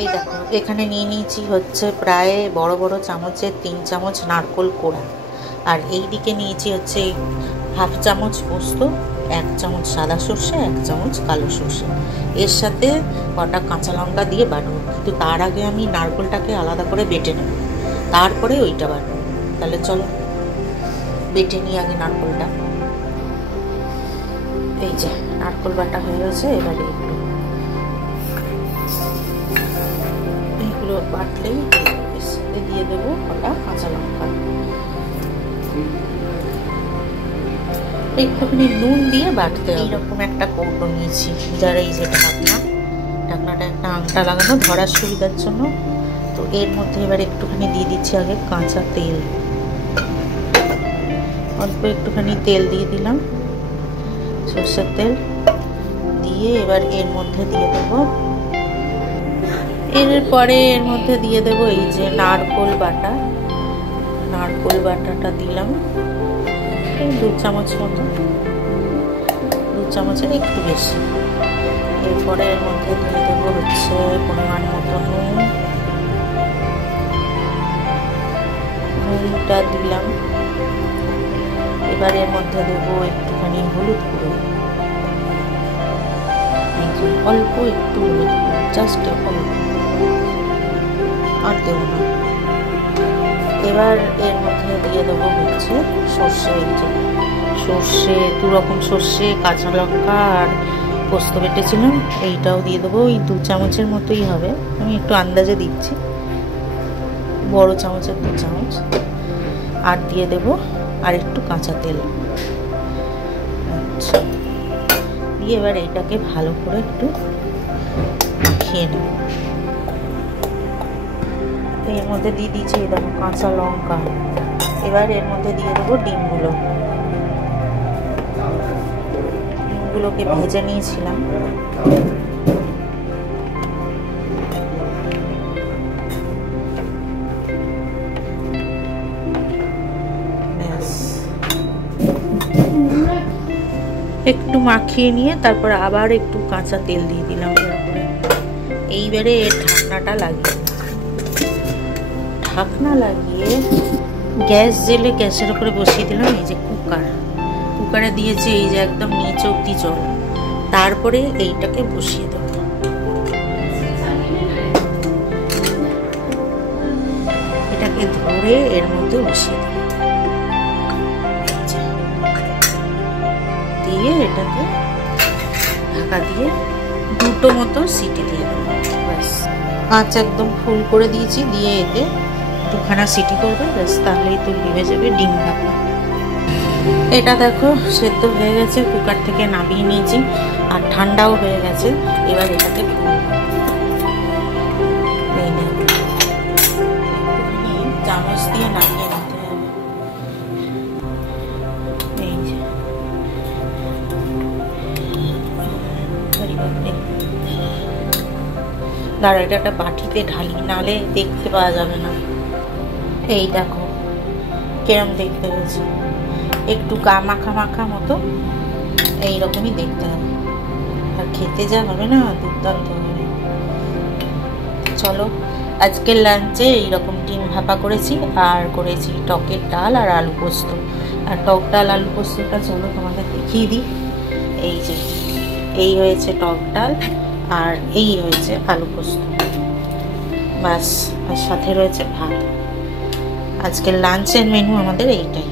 এই দেখো এখানে নিয়ে নিয়েছি হচ্ছে প্রায় বড় বড় চামচের 3 চামচ নারকোল কোড়া, আর এই দিকে নিয়েছি হচ্ছে হাফ চামচ পোস্ত, 1 চামচ সাদা সর্ষে, 1 চামচ কালো সর্ষে, এর সাথে কটা কাঁচা লঙ্কা দিয়ে বাটবো। কিন্তু তার আগে আমি নারকোলটাকে আলাদা করে বেটে নেব, তারপরে ওইটা বাটবো। তাহলে চলো বেটে নিই আগে নারকোলটা। এই যে নারকোল বাটা হয়ে গেছে, এবারে একটু এইগুলো বাটলেই দিয়ে দেবো কটা কাঁচা লঙ্কা, একটুখানি নুন দিয়ে বাটতে হবে। এইরকম একটা কৌটো নিয়েছি, যার এই যে ঢাকনাটা একটা আংটা লাগানো ধরার সুবিধার জন্য। তো এর মধ্যে এবার একটুখানি দিয়ে দিচ্ছি আগে কাঁচা তেল, অল্প একটুখানি তেল দিয়ে দিলাম, সরষের তেল দিয়ে এবার এর মধ্যে দিয়ে দেবো, এরপরে এর মধ্যে দিয়ে দেবো এই যে নারকোল বাটাটা দিলাম, এই 2 চামচ মতো, 2 চামচের একটু বেশি। এরপরে এর মধ্যে দিয়ে দেবো হচ্ছে পরিমাণ মতো নুনটা দিলাম। এবার এর মধ্যে দেবো একটুখানি হলুদ গুঁড়ো, অল্প একটু হলুদ গুঁড়ো, জাস্ট অল্প, আর দেবো না। এবার এর মধ্যে দিয়ে দেবো হচ্ছে সর্ষে, এই যে সর্ষে 2 রকম সর্ষে, কাঁচা লঙ্কা আর পোস্ত বেটেছিলাম, এইটাও দিয়ে দেবো। ওই 2 চামচের মতোই হবে, আমি একটু আন্দাজে দিচ্ছি, বড় চামচের 2 চামচ। আর দিয়ে দেবো আর একটু কাঁচা তেল। আচ্ছা, দিয়ে এবার এইটাকে ভালো করে একটু মাখিয়ে নেব। এর মধ্যে দিয়ে দিচ্ছি দেখো কাঁচা লঙ্কা। এবার এর মধ্যে দিয়ে দেবো ডিমগুলোকে ভেজে নিয়েছিলাম। একটু মাখিয়ে নিয়ে তারপর আবার একটু কাঁচা তেল দিয়ে দিলাম। এইবারে এর ঢাকনা লাগিয়ে গ্যাস জেলে গ্যাসের উপরে বসিয়ে দিলাম। এই যে কুকারে দিয়েছি এই যে একদম নিচ অব্দি জল, তারপরে এইটাকে বসিয়ে দেবো। এটাকে ধরে এর মধ্যে বসিয়ে দেবো, দিয়ে এটাকে ঢাকা দিয়ে 2টো মতো সিটি দিয়ে দেবো। ব্যাস, আঁচ একদম ফুল করে দিয়েছি, দিয়ে এতে 2খানা সিটি করবে, ব্যাস, তাহলেই তো নিভে যাবে ডিম ভাপা। এটা দেখো সেদ্ধ হয়ে গেছে, কুকার থেকে নামিয়ে নিয়েছি আর ঠান্ডাও হয়ে গেছে। এবার এটাকে চামচ দিয়ে নামিয়ে নিতে হবে। এই যে দাঁড়া, এটা একটা বাটিতে ঢালি, নালে দেখতে পাওয়া যাবে না। এই দেখো কেরম দেখতে হয়েছে, একটু গা মাখা মাখা মতো, এইরকমই দেখতে হবে। আর খেতে যা হবে না, দুর্দান্ত হবে। চলো আজকের লাঞ্চে এইরকম ডিম ভাপা করেছি, আর করেছি টকের ডাল আর আলু পোস্ত। আর টক ডাল আলু পোস্তটা চলো তোমাদের দেখিয়ে দিই। এই যে এই হয়েছে টক ডাল আর এই হয়েছে আলু পোস্ত, বাস, আর সাথে রয়েছে ভাত। আজকের লাঞ্চের মেনু আমাদের এইটাই।